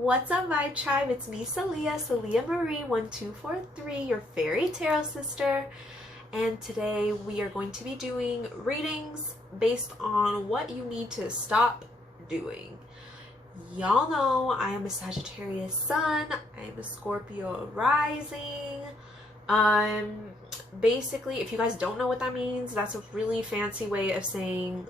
What's up, my tribe? It's me, Celia Marie 1243, your fairy tarot sister. And today we are going to be doing readings based on what you need to stop doing. Y'all know I am a Sagittarius sun. I am a Scorpio rising. Basically, if you guys don't know what that means, that's a really fancy way of saying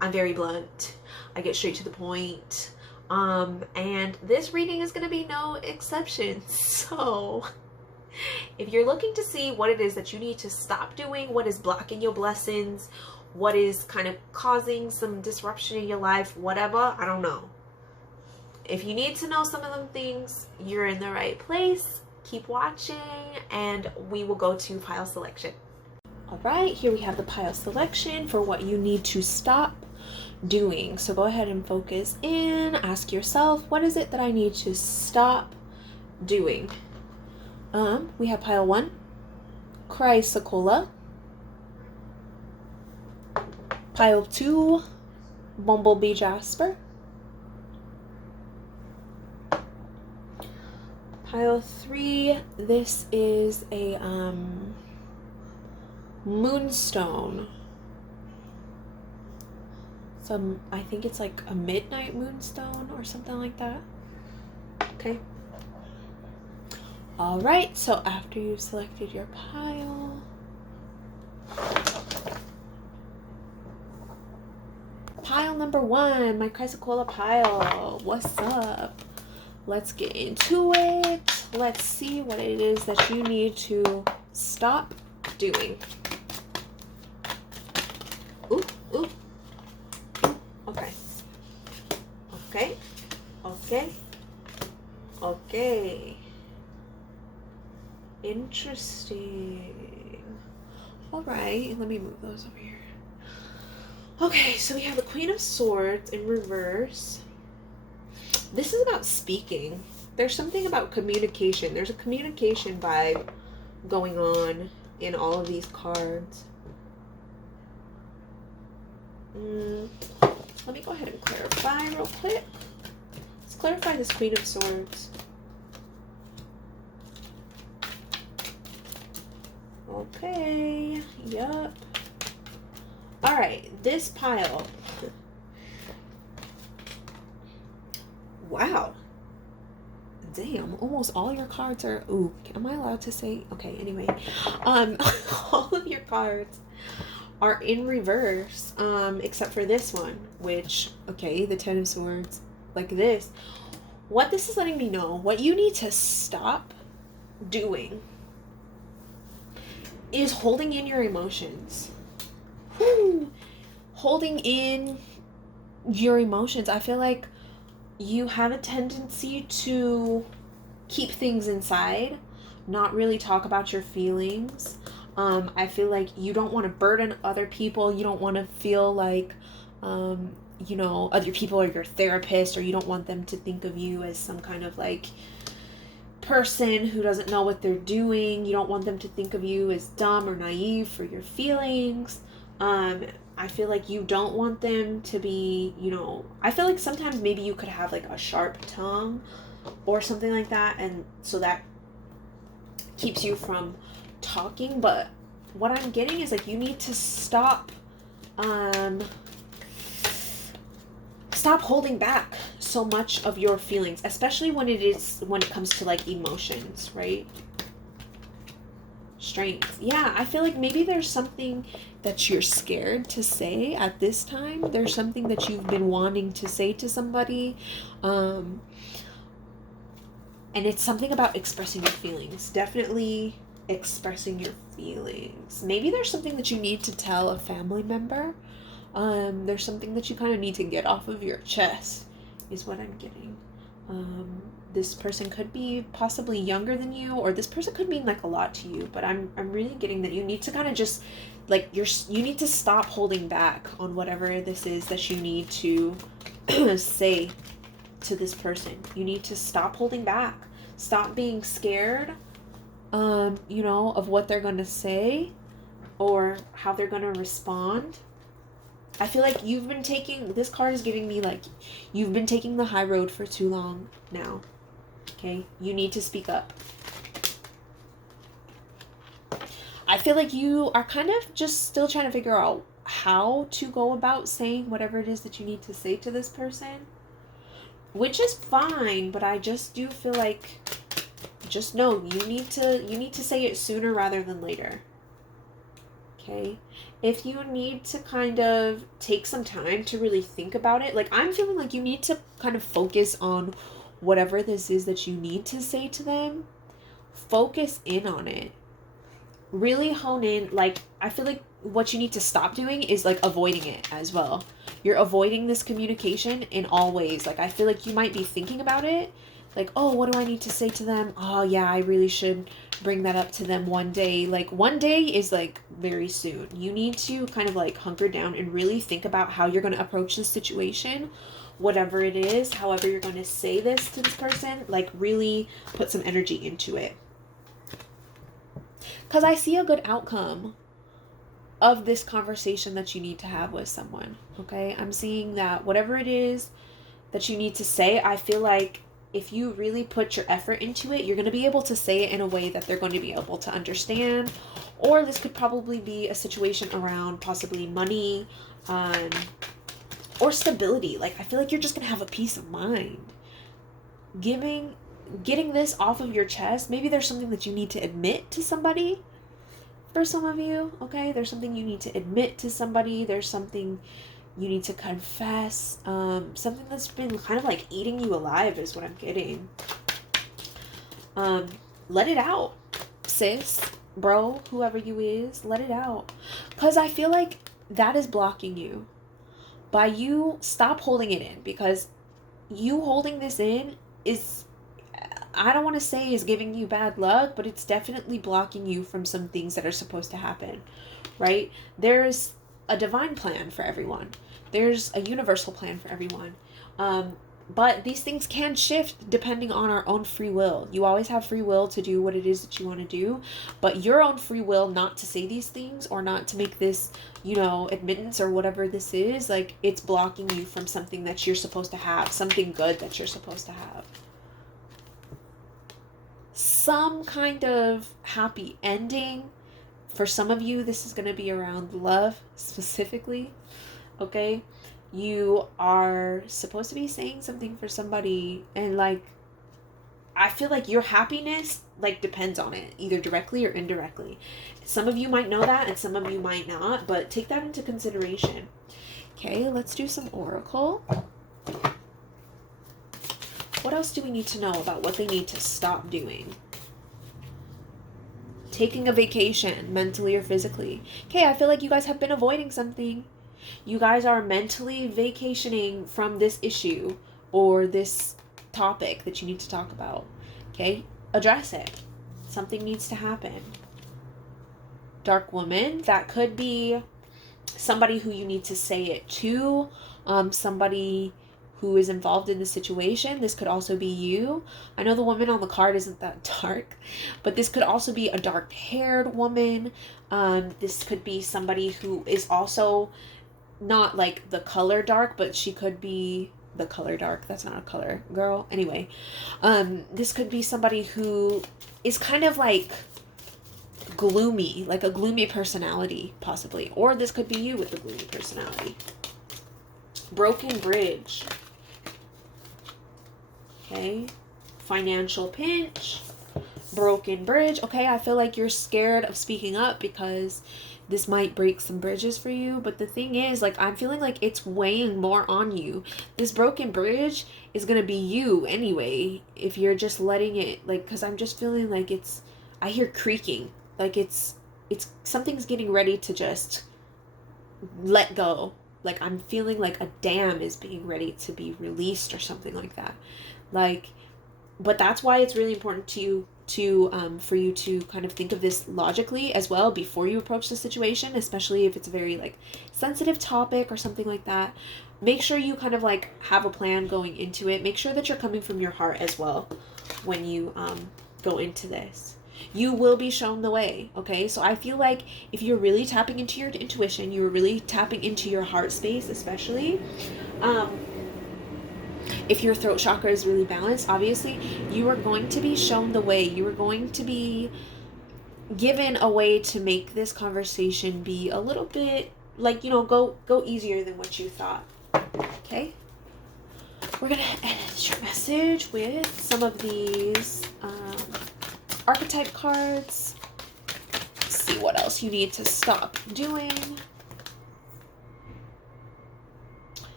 I'm very blunt. I get straight to the point. And this reading is going to be no exception. So if you're looking to see what it is that you need to stop doing, what is blocking your blessings, what is kind of causing some disruption in your life, whatever, I don't know. If you need to know some of them things, you're in the right place. Keep watching and we will go to pile selection. All right, here we have the pile selection for what you need to stop doing. So go ahead and focus in. Ask yourself, what is it that I need to stop doing? We have pile 1, Chrysocolla. Pile 2, Bumblebee Jasper. Pile 3, this is a moonstone. I think it's like a midnight moonstone or something like that. Okay. All right, so after you've selected your pile, pile number 1, my Chrysocolla pile. What's up? Let's get into it. Let's see what it is that you need to stop doing. Ooh, ooh. Okay. Okay. Okay. Okay. Interesting. All right, let me move those over here. Okay, so we have the Queen of Swords in reverse. This is about speaking. There's something about communication. There's a communication vibe going on in all of these cards. Let me go ahead and clarify real quick. Let's clarify this Queen of Swords. Okay, yup. Alright, this pile. Wow. Damn, almost all your cards are, ooh, am I allowed to say? Okay, anyway. All of your cards are in reverse, except for this one, which, okay, the 10 of Swords, like this. What this is letting me know, what you need to stop doing is holding in your emotions. Whew. Holding in your emotions. I feel like you have a tendency to keep things inside, not really talk about your feelings. I feel like you don't want to burden other people. You don't want to feel like, you know, other people are your therapist, or you don't want them to think of you as some kind of like person who doesn't know what they're doing. You don't want them to think of you as dumb or naive for your feelings. I feel like you don't want them to be, you know, I feel like sometimes maybe you could have like a sharp tongue or something like that, and so that keeps you from talking. But what I'm getting is like you need to stop holding back so much of your feelings, especially when it comes to like emotions, right? Strength. Yeah, I feel like maybe there's something that you're scared to say at this time. There's something that you've been wanting to say to somebody, and it's something about expressing your feelings. Definitely expressing your feelings. Maybe there's something that you need to tell a family member. There's something that you kind of need to get off of your chest, is what I'm getting. This person could be possibly younger than you, or this person could mean like a lot to you, but I'm really getting that you need to kind of just like you need to stop holding back on whatever this is that you need to say to this person. You need to stop holding back. Stop being scared, you know, of what they're going to say or how they're going to respond. I feel like you've been taking, this card is giving me like, you've been taking the high road for too long now. Okay? You need to speak up. I feel like you are kind of just still trying to figure out how to go about saying whatever it is that you need to say to this person. Which is fine, but I just do feel like, just know you need to say it sooner rather than later. Okay? If you need to kind of take some time to really think about it, like I'm feeling like you need to kind of focus on whatever this is that you need to say to them. Focus in on it. Really hone in. Like, I feel like what you need to stop doing is like avoiding it as well. You're avoiding this communication in all ways. Like, I feel like you might be thinking about it. Like, oh, what do I need to say to them? Oh, yeah, I really should bring that up to them one day. Like, one day is like very soon. You need to kind of like hunker down and really think about how you're going to approach this situation. Whatever it is, however you're going to say this to this person, like really put some energy into it. Because I see a good outcome of this conversation that you need to have with someone, okay? I'm seeing that whatever it is that you need to say, I feel like if you really put your effort into it, you're going to be able to say it in a way that they're going to be able to understand. Or this could probably be a situation around possibly money, or stability. Like, I feel like you're just going to have a peace of mind. Getting this off of your chest, maybe there's something that you need to admit to somebody. For some of you, okay, there's something you need to admit to somebody. There's something you need to confess. Something that's been kind of like eating you alive is what I'm getting. Let it out, sis, bro, whoever you is, let it out. Because I feel like that is blocking you. By you, stop holding it in. Because you holding this in is, I don't want to say is giving you bad luck, but it's definitely blocking you from some things that are supposed to happen, right? There's a divine plan for everyone. There's a universal plan for everyone. But these things can shift depending on our own free will. You always have free will to do what it is that you want to do, but your own free will not to say these things or not to make this, admittance or whatever this is, like it's blocking you from something that you're supposed to have, something good that you're supposed to have. Some kind of happy ending. For some of you, this is going to be around love specifically, okay? You are supposed to be saying something for somebody, and like, I feel like your happiness like depends on it, either directly or indirectly. Some of you might know that, and some of you might not, but take that into consideration. Okay, let's do some oracle. What else do we need to know about what they need to stop doing? Taking a vacation, mentally or physically. Okay, I feel like you guys have been avoiding something. You guys are mentally vacationing from this issue or this topic that you need to talk about. Okay, address it. Something needs to happen. Dark woman, that could be somebody who you need to say it to, somebody who is involved in the situation. This could also be you. I know the woman on the card isn't that dark, but this could also be a dark-haired woman. This could be somebody who is also not like the color dark, but she could be the color dark. That's not a color, girl. Anyway, this could be somebody who is kind of like gloomy, like a gloomy personality, possibly. Or this could be you with the gloomy personality. Broken bridge. Okay. Financial pinch. Broken bridge. Okay, I feel like you're scared of speaking up because this might break some bridges for you. But the thing is, like, I'm feeling like it's weighing more on you. This broken bridge is going to be you anyway, if you're just letting it, like, because I'm just feeling like it's, I hear creaking. Like, it's something's getting ready to just let go. Like, I'm feeling like a dam is being ready to be released or something like that. Like, but that's why it's really important for you to kind of think of this logically as well before you approach the situation, especially if it's a very like sensitive topic or something like that. Make sure you kind of like have a plan going into it. Make sure that you're coming from your heart as well when you go into this. You will be shown the way, okay? So I feel like if you're really tapping into your intuition, you're really tapping into your heart space, especially, if your throat chakra is really balanced, obviously, you are going to be shown the way. You are going to be given a way to make this conversation be a little bit, like, you know, go easier than what you thought. Okay? We're going to end your message with some of these archetype cards. Let's see what else you need to stop doing.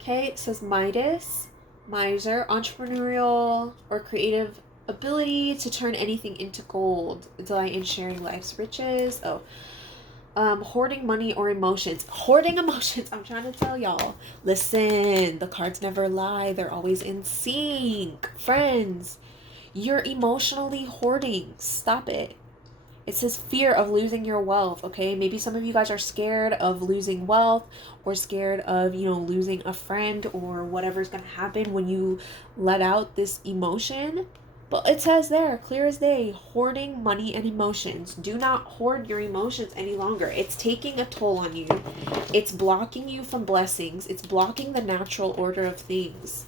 Okay, it says Midas, miser, entrepreneurial or creative ability to turn anything into gold, delight in sharing life's riches. Hoarding money or emotions. Hoarding emotions. I'm trying to tell y'all. Listen, the cards never lie. They're always in sync. Friends, you're emotionally hoarding. Stop it. It says fear of losing your wealth, okay? Maybe some of you guys are scared of losing wealth or scared of, you know, losing a friend or whatever's going to happen when you let out this emotion. But it says there, clear as day, hoarding money and emotions. Do not hoard your emotions any longer. It's taking a toll on you. It's blocking you from blessings. It's blocking the natural order of things.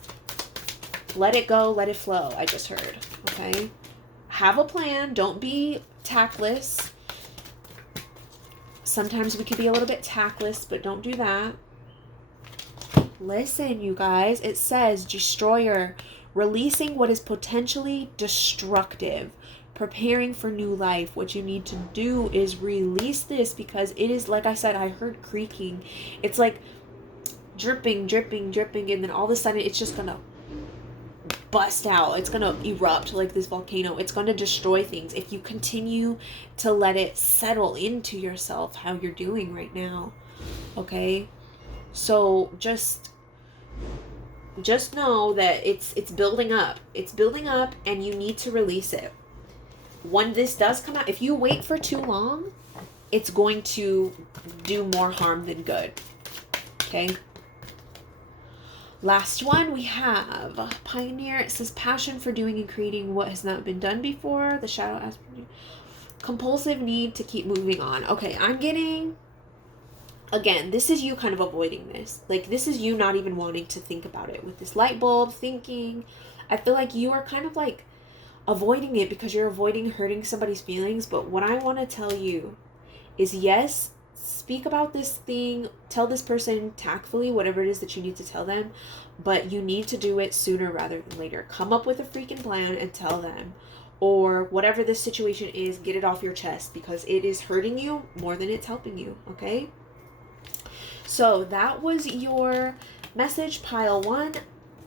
Let it go. Let it flow. I just heard. Okay? Have a plan. Don't be tactless. Sometimes we can be a little bit tactless, but don't do that. Listen, you guys. It says destroyer. Releasing what is potentially destructive, preparing for new life. What you need to do is release this because it is, like I said, I heard creaking. It's like dripping, dripping, dripping, and then all of a sudden it's just gonna bust out. It's gonna erupt like this volcano. It's gonna destroy things if you continue to let it settle into yourself how you're doing right now. Okay? So just know that it's building up. It's building up and you need to release it. When this does come out, if you wait for too long, it's going to do more harm than good. Okay? Last one we have Pioneer. It says passion for doing and creating what has not been done before. The shadow aspect. Compulsive need to keep moving on. Okay, I'm getting... Again, this is you kind of avoiding this. Like, this is you not even wanting to think about it. With this light bulb thinking, I feel like you are kind of like avoiding it because you're avoiding hurting somebody's feelings. But what I want to tell you is, yes, speak about this thing. Tell this person tactfully whatever it is that you need to tell them. But you need to do it sooner rather than later. Come up with a freaking plan and tell them. Or whatever this situation is, get it off your chest because it is hurting you more than it's helping you. Okay? So that was your message, pile 1.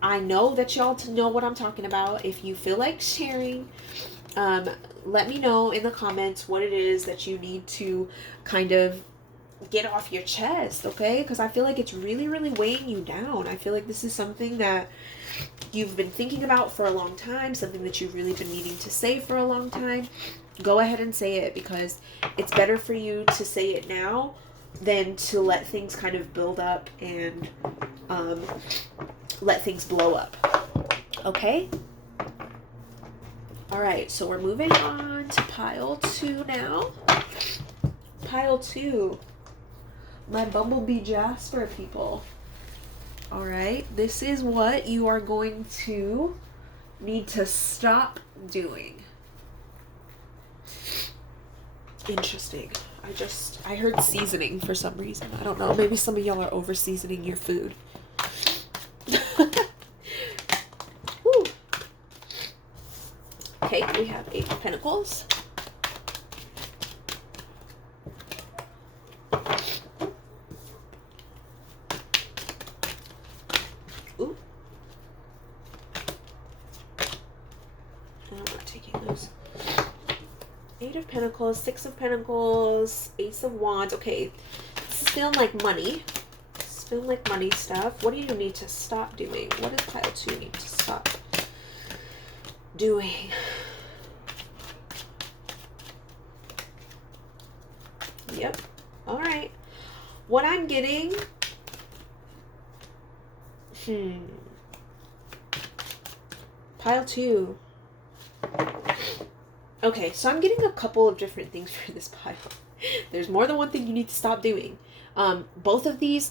I know that y'all know what I'm talking about. If you feel like sharing, let me know in the comments what it is that you need to kind of get off your chest, okay? Because I feel like it's really, really weighing you down. I feel like this is something that you've been thinking about for a long time, something that you've really been needing to say for a long time. Go ahead and say it because it's better for you to say it now than to let things kind of build up and let things blow up. Okay? Alright, so we're moving on to pile 2 now. Pile 2. My Bumblebee Jasper people. Alright, this is what you are going to need to stop doing. Interesting. I heard seasoning for some reason. I don't know. Maybe some of y'all are over seasoning your food. Woo. Okay, we have 8 of Pentacles. Ooh. I'm not taking those. 8 of Pentacles, 6 of Pentacles, Ace of Wands. Okay, this is feeling like money. This is feeling like money stuff. What do you need to stop doing? What does pile 2 need to stop doing? Yep. All right. What I'm getting... Pile 2. Okay, so I'm getting a couple of different things for this pile. There's more than one thing you need to stop doing. Both of these,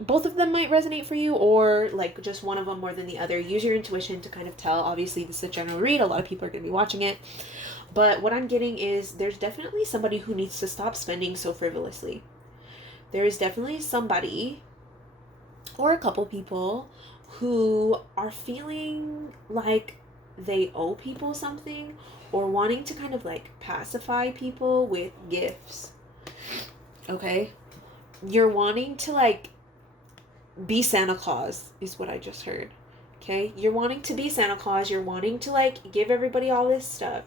both of them might resonate for you, or like just one of them more than the other. Use your intuition to kind of tell. Obviously, this is a general read. A lot of people are going to be watching it. But what I'm getting is there's definitely somebody who needs to stop spending so frivolously. There is definitely somebody or a couple people who are feeling like they owe people something, or wanting to kind of like pacify people with gifts. Okay? You're wanting to like be Santa Claus, is what I just heard. Okay? You're wanting to be Santa Claus. You're wanting to like give everybody all this stuff.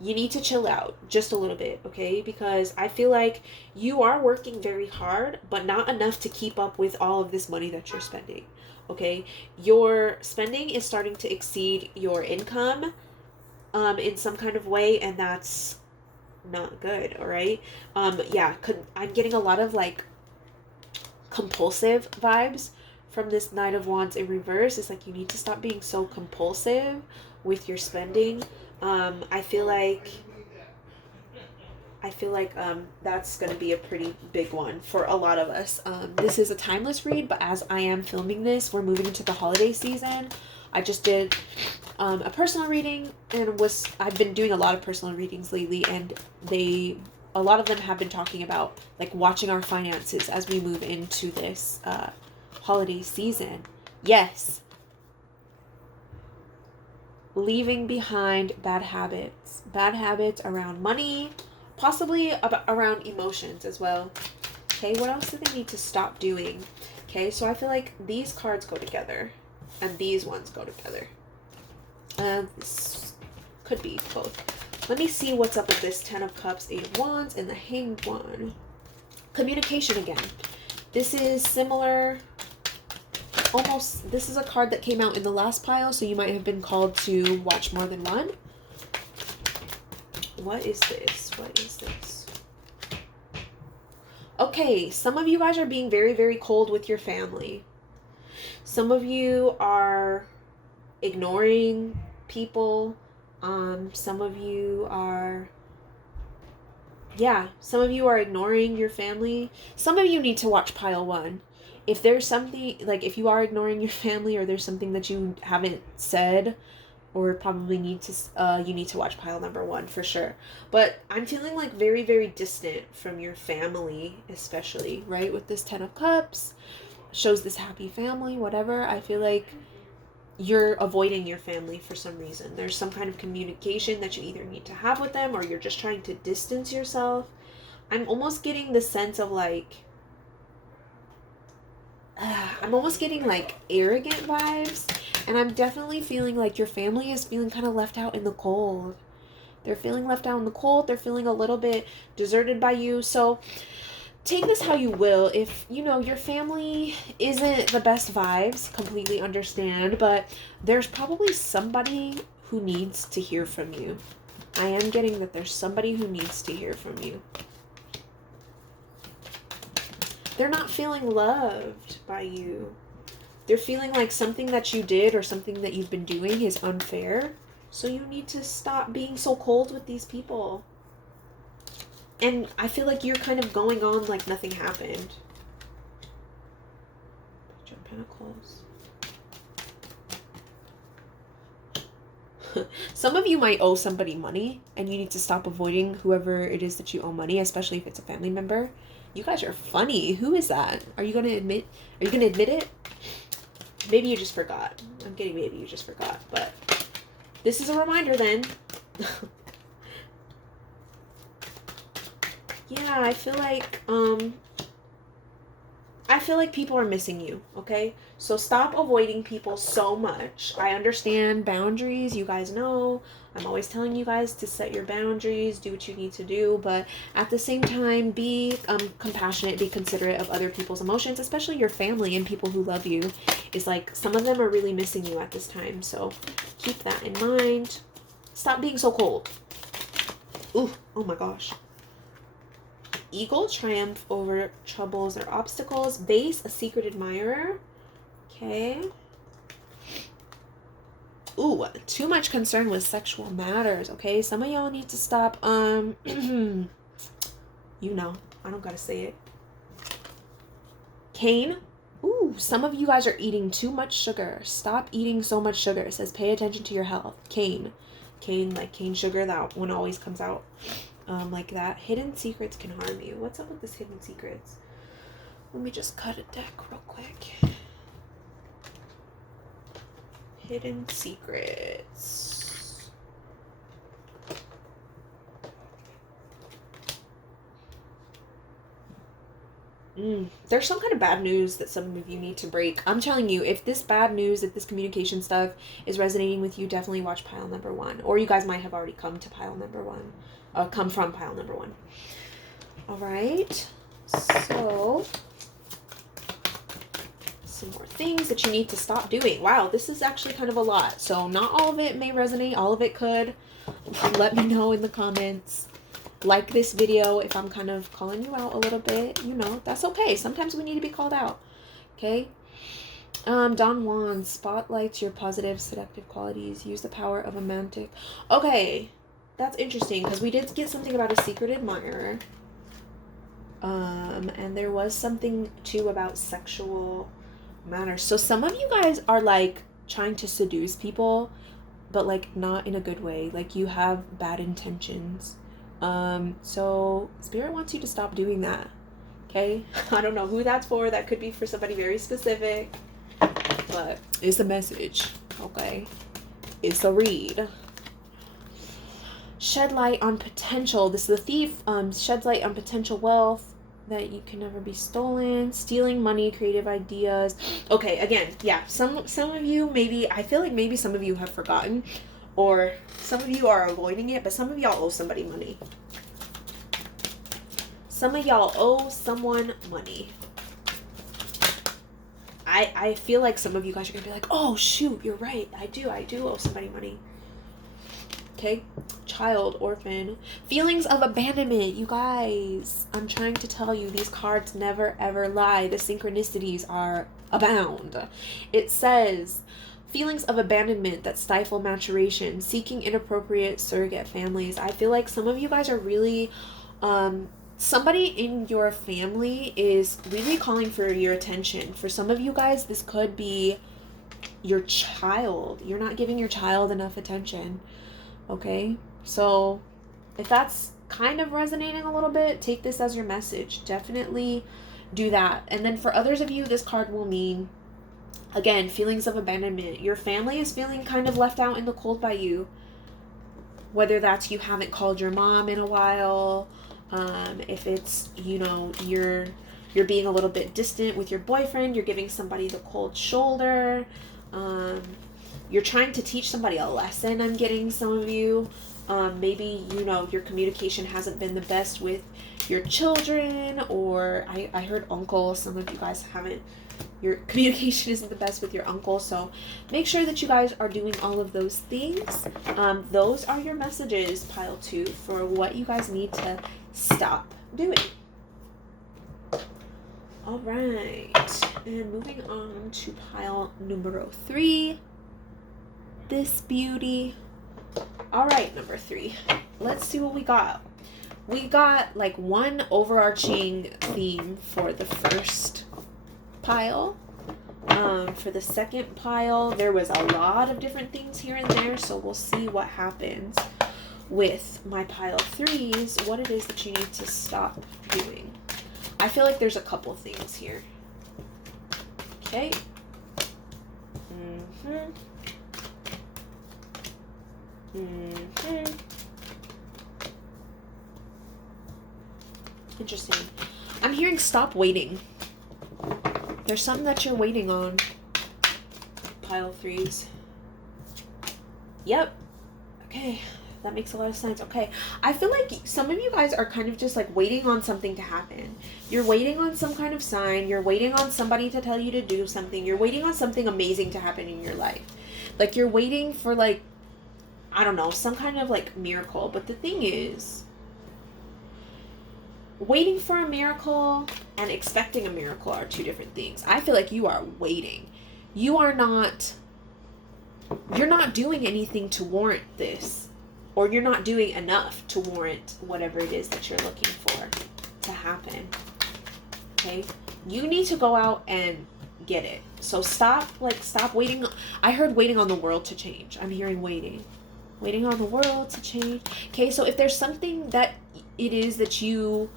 You need to chill out just a little bit, okay? Because I feel like you are working very hard, but not enough to keep up with all of this money that you're spending, okay? Your spending is starting to exceed your income in some kind of way, and that's not good, all right? Yeah, I'm getting a lot of like compulsive vibes from this Knight of Wands in reverse. It's like you need to stop being so compulsive with your spending. I feel like that's going to be a pretty big one for a lot of us. This is a timeless read, but as I am filming this, we're moving into the holiday season. I just did a personal reading, and I've been doing a lot of personal readings lately, and a lot of them have been talking about like watching our finances as we move into this holiday season. Yes. Leaving behind bad habits around money, possibly around emotions as well. Okay, what else do they need to stop doing? Okay, so I feel like these cards go together and these ones go together. This could be both. Let me see what's up with this 10 of Cups, 8 of Wands, and the Hanged One. Communication again. This is similar. Almost, this is a card that came out in the last pile, so you might have been called to watch more than one. What is this? What is this? Okay, some of you guys are being very, very cold with your family. Some of you are ignoring people. Some of you are ignoring your family. Some of you need to watch pile 1. If there's something, like if you are ignoring your family, or there's something that you haven't said, or probably you need to watch pile number 1 for sure. But I'm feeling like very, very distant from your family, especially, right? With this 10 of Cups, shows this happy family, whatever. I feel like you're avoiding your family for some reason. There's some kind of communication that you either need to have with them, or you're just trying to distance yourself. I'm almost getting the sense of like, I'm almost getting like arrogant vibes, and I'm definitely feeling like your family is feeling kind of left out in the cold. They're feeling left out in the cold. They're feeling a little bit deserted by you. So take this how you will. If, your family isn't the best vibes, completely understand, but there's probably somebody who needs to hear from you. I am getting that there's somebody who needs to hear from you. They're not feeling loved by you. They're feeling like something that you did or something that you've been doing is unfair. So you need to stop being so cold with these people. And I feel like you're kind of going on like nothing happened. Page of Pentacles. Some of you might owe somebody money, and you need to stop avoiding whoever it is that you owe money, especially if it's a family member. You guys are funny. Who is that? Are you going to admit it? Maybe you just forgot. I'm getting maybe you just forgot, but this is a reminder then. Yeah, I feel like people are missing you, okay? So stop avoiding people so much. I understand boundaries. You guys know. I'm always telling you guys to set your boundaries, do what you need to do, but at the same time, be compassionate, be considerate of other people's emotions, especially your family and people who love you. It's like some of them are really missing you at this time, so keep that in mind. Stop being so cold. Ooh, oh my gosh. Eagle, triumph over troubles or obstacles. Base, a secret admirer. Okay. Ooh, too much concern with sexual matters, okay? Some of y'all need to stop, you know, I don't gotta say it. Cain. Ooh, some of you guys are eating too much sugar. Stop eating so much sugar. It says pay attention to your health. Cain, like cane sugar, that one always comes out like that. Hidden secrets can harm you. What's up with this hidden secrets? Let me just cut a deck real quick. Hidden secrets. There's some kind of bad news that some of you need to break. I'm telling you, if this bad news, if this communication stuff is resonating with you, definitely watch pile number 1. Or you guys might have already come to pile number 1. Come from pile number 1. All right. So, some more things that you need to stop doing. Wow, this is actually kind of a lot. So not all of it may resonate. All of it could. Let me know in the comments. Like this video if I'm kind of calling you out a little bit, you know, that's okay. Sometimes we need to be called out. Okay. Don Juan spotlights your positive seductive qualities. Use the power of a mantic. Okay, that's interesting because we did get something about a secret admirer. And there was something too about sexual matters. So some of you guys are like trying to seduce people, but like not in a good way. Like you have bad intentions. So Spirit wants you to stop doing that. Okay. I don't know who that's for. That could be for somebody very specific, but it's a message. Okay. It's a read. Shed light on potential. This is the thief. Sheds light on potential wealth that you can never be stolen. Stealing money, creative ideas. Okay. Again, yeah. Some of you maybe, I feel like maybe some of you have forgotten, or some of you are avoiding it, but some of y'all owe somebody money. Some of y'all owe someone money. I feel like some of you guys are going to be like, oh, shoot, you're right. I do owe somebody money. Okay. Child, orphan. Feelings of abandonment. You guys, I'm trying to tell you, these cards never, ever lie. The synchronicities are abound. It says, feelings of abandonment that stifle maturation, seeking inappropriate surrogate families. I feel like some of you guys are really, somebody in your family is really calling for your attention. For some of you guys, this could be your child. You're not giving your child enough attention. Okay? So if that's kind of resonating a little bit, take this as your message. Definitely do that. And then for others of you, this card will mean, again, feelings of abandonment. Your family is feeling kind of left out in the cold by you. Whether that's you haven't called your mom in a while, if it's, you know, you're being a little bit distant with your boyfriend, you're giving somebody the cold shoulder, you're trying to teach somebody a lesson, I'm getting some of you. Maybe, you know, your communication hasn't been the best with your children, or I heard uncle, some of you guys haven't, your communication isn't the best with your uncle, so make sure that you guys are doing all of those things. Those are your messages, pile 2, for what you guys need to stop doing. All right, and moving on to pile numero 3, this beauty. All right, number 3, let's see what we got. We got like one overarching theme for the first pile. For the second pile, there was a lot of different things here and there, so we'll see what happens with my pile 3s, what it is that you need to stop doing. I feel like there's a couple things here. Okay. Interesting. I'm hearing stop waiting. There's something that you're waiting on. Pile 3s. Yep. Okay. That makes a lot of sense. Okay. I feel like some of you guys are kind of just like waiting on something to happen. You're waiting on some kind of sign. You're waiting on somebody to tell you to do something. You're waiting on something amazing to happen in your life. Like you're waiting for like, I don't know, some kind of like miracle. But the thing is, waiting for a miracle and expecting a miracle are two different things. I feel like you are waiting. You are not you're not doing anything to warrant this, or you're not doing enough to warrant whatever it is that you're looking for to happen. Okay? You need to go out and get it. So stop waiting. I heard waiting on the world to change. I'm hearing waiting on the world to change. Okay, so if there's something that it is that you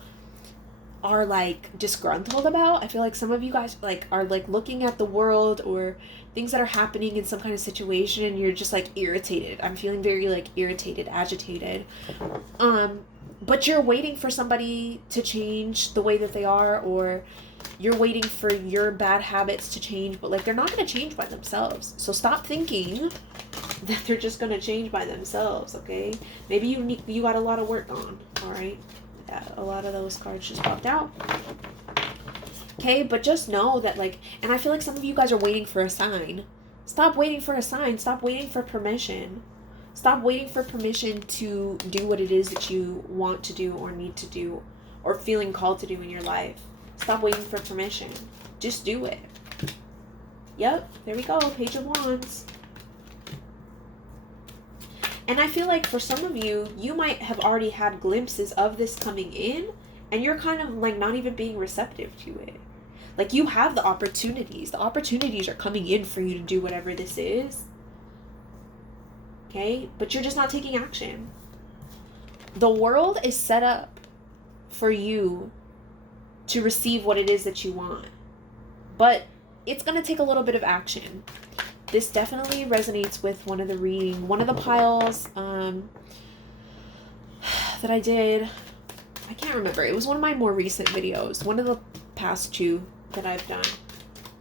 are like disgruntled about, I feel like some of you guys like are like looking at the world or things that are happening in some kind of situation and you're just like irritated. I'm feeling very like irritated, agitated. But you're waiting for somebody to change the way that they are, or you're waiting for your bad habits to change, but like they're not going to change by themselves. So stop thinking that they're just going to change by themselves, okay? Maybe you got a lot of work on, all right? Yeah, a lot of those cards just popped out. Okay, but just know that like, and I feel like some of you guys are waiting for a sign. Stop waiting for a sign. Stop waiting for permission. Stop waiting for permission to do what it is that you want to do or need to do or feeling called to do in your life. Stop waiting for permission. Just do it. Yep, there we go. Page of Wands. And I feel like for some of you, you might have already had glimpses of this coming in, and you're kind of like not even being receptive to it. Like you have the opportunities. The opportunities are coming in for you to do whatever this is. Okay? But you're just not taking action. The world is set up for you to receive what it is that you want. But it's going to take a little bit of action. This definitely resonates with one of the piles that I did. I can't remember. It was one of my more recent videos. One of the past two that I've done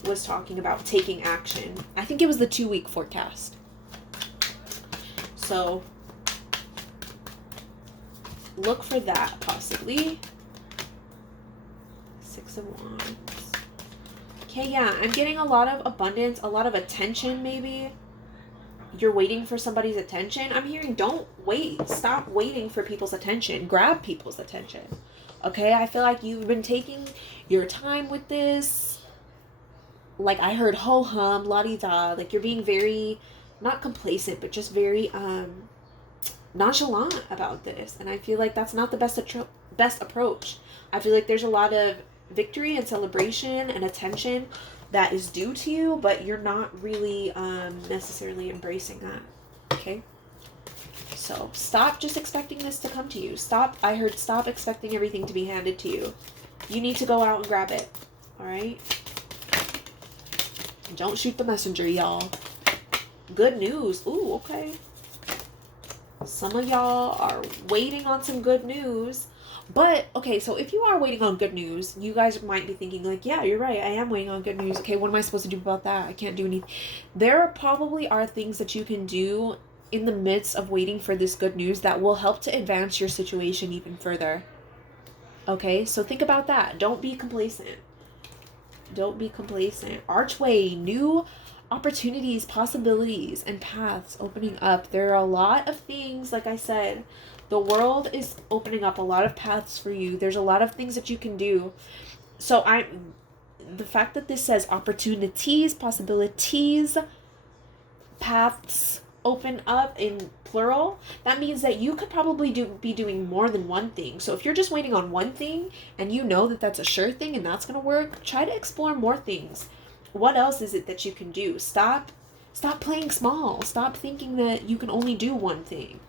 was talking about taking action. I think it was the 2-week forecast. So look for that possibly. 6 of Wands. Okay, yeah, I'm getting a lot of abundance, a lot of attention maybe. You're waiting for somebody's attention. I'm hearing don't wait. Stop waiting for people's attention. Grab people's attention. Okay, I feel like you've been taking your time with this. Like I heard ho-hum, la-di-da. Like you're being very, not complacent, but just very nonchalant about this. And I feel like that's not the best approach. I feel like there's a lot of victory and celebration and attention that is due to you, but you're not really necessarily embracing that. Okay, so stop just expecting this to come to you. Stop expecting everything to be handed to you. You need to go out and grab it. All right, don't shoot the messenger, y'all. Good news. Ooh, okay, some of y'all are waiting on some good news. But, okay, so if you are waiting on good news, you guys might be thinking, like, yeah, you're right, I am waiting on good news. Okay, what am I supposed to do about that? I can't do anything. There probably are things that you can do in the midst of waiting for this good news that will help to advance your situation even further. Okay, so think about that. Don't be complacent. Don't be complacent. Archway, new opportunities, possibilities, and paths opening up. There are a lot of things, like I said, the world is opening up a lot of paths for you. There's a lot of things that you can do. So the fact that this says opportunities, possibilities, paths open up in plural, that means that you could probably be doing more than one thing. So if you're just waiting on one thing and you know that that's a sure thing and that's going to work, try to explore more things. What else is it that you can do? Stop playing small. Stop thinking that you can only do one thing.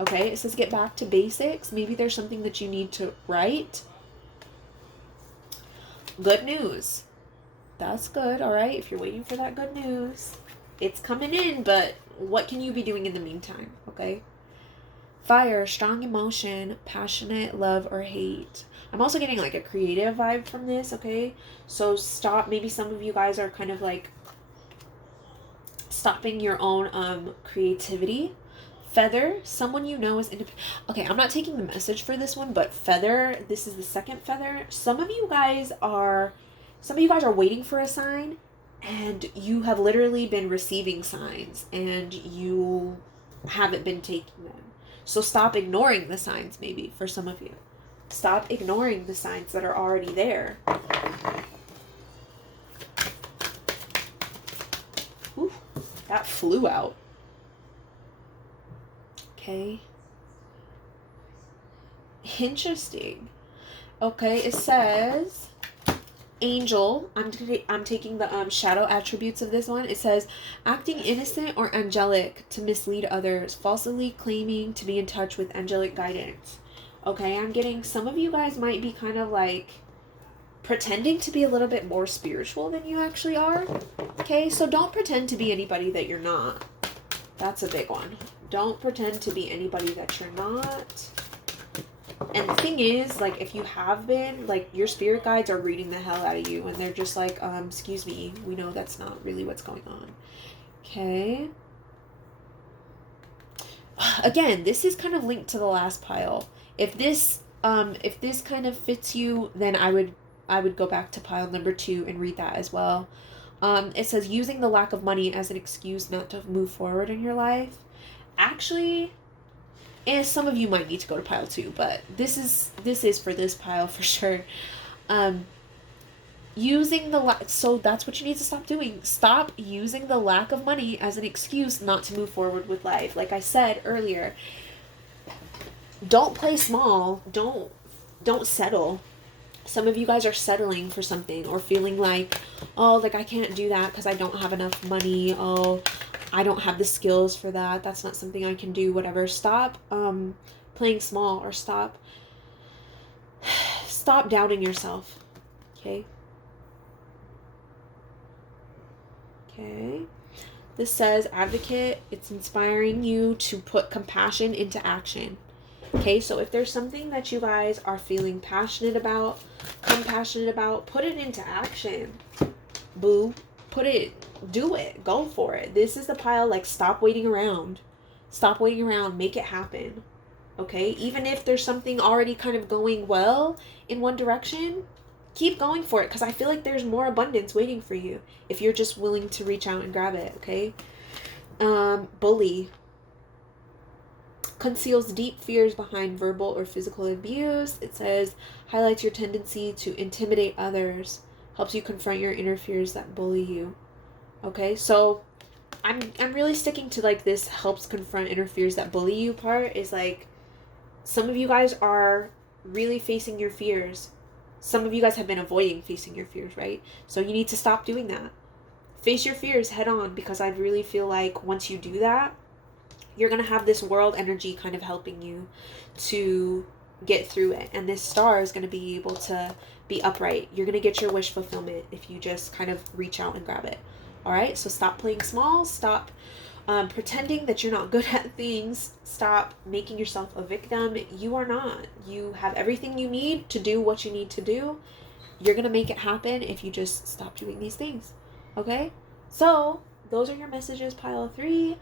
Okay, it says get back to basics. Maybe there's something that you need to write. Good news. That's good, all right? If you're waiting for that good news, it's coming in, but what can you be doing in the meantime, okay? Fire, strong emotion, passionate love or hate. I'm also getting like a creative vibe from this, okay? So stop. Maybe some of you guys are kind of like stopping your own creativity. Feather, someone you know is independent. Okay, I'm not taking the message for this one, but feather, this is the second feather. Some of you guys are waiting for a sign, and you have literally been receiving signs, and you haven't been taking them. So stop ignoring the signs, maybe, for some of you. Stop ignoring the signs that are already there. Ooh, that flew out. Okay. Interesting. Okay, it says angel. I'm taking the shadow attributes of this one. It says acting innocent or angelic to mislead others, falsely claiming to be in touch with angelic guidance. Okay, I'm getting some of you guys might be kind of like pretending to be a little bit more spiritual than you actually are. Okay, so don't pretend to be anybody that you're not. That's a big one. Don't pretend to be anybody that you're not. And the thing is, like, if you have been, like, your spirit guides are reading the hell out of you, and they're just like, excuse me, we know that's not really what's going on. Okay. Again, this is kind of linked to the last pile. If this kind of fits you, then I would go back to pile number 2 and read that as well. It says using the lack of money as an excuse not to move forward in your life. Actually, and some of you might need to go to pile 2, but this is for this pile for sure. So that's what you need to stop doing. Stop using the lack of money as an excuse not to move forward with life. Like I said earlier, don't play small. Don't settle. Some of you guys are settling for something or feeling like, oh, like I can't do that because I don't have enough money. Oh, I don't have the skills for that. That's not something I can do, whatever. Stop playing small, or stop doubting yourself. Okay? Okay. This says advocate. It's inspiring you to put compassion into action. Okay, so if there's something that you guys are feeling passionate about, compassionate about, put it into action. Boo. Do it. Go for it. This is the pile, like, stop waiting around. Stop waiting around. Make it happen. Okay? Even if there's something already kind of going well in one direction, keep going for it, because I feel like there's more abundance waiting for you if you're just willing to reach out and grab it, okay? Bully. Conceals deep fears behind verbal or physical abuse. It says highlights your tendency to intimidate others, helps you confront your inner fears that bully you. Okay, so I'm really sticking to, like, this helps confront inner fears that bully you part. Is like, some of you guys are really facing your fears. Some of you guys have been avoiding facing your fears, right? So you need to stop doing that. Face your fears head on, because I really feel like once you do that, you're going to have this world energy kind of helping you to get through it. And this star is going to be able to be upright. You're going to get your wish fulfillment if you just kind of reach out and grab it. All right? So stop playing small. Stop pretending that you're not good at things. Stop making yourself a victim. You are not. You have everything you need to do what you need to do. You're going to make it happen if you just stop doing these things. Okay? So those are your messages, pile 3.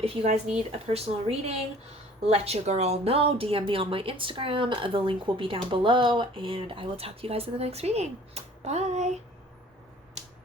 If you guys need a personal reading, let your girl know. DM me on my Instagram. The link will be down below. And I will talk to you guys in the next reading. Bye.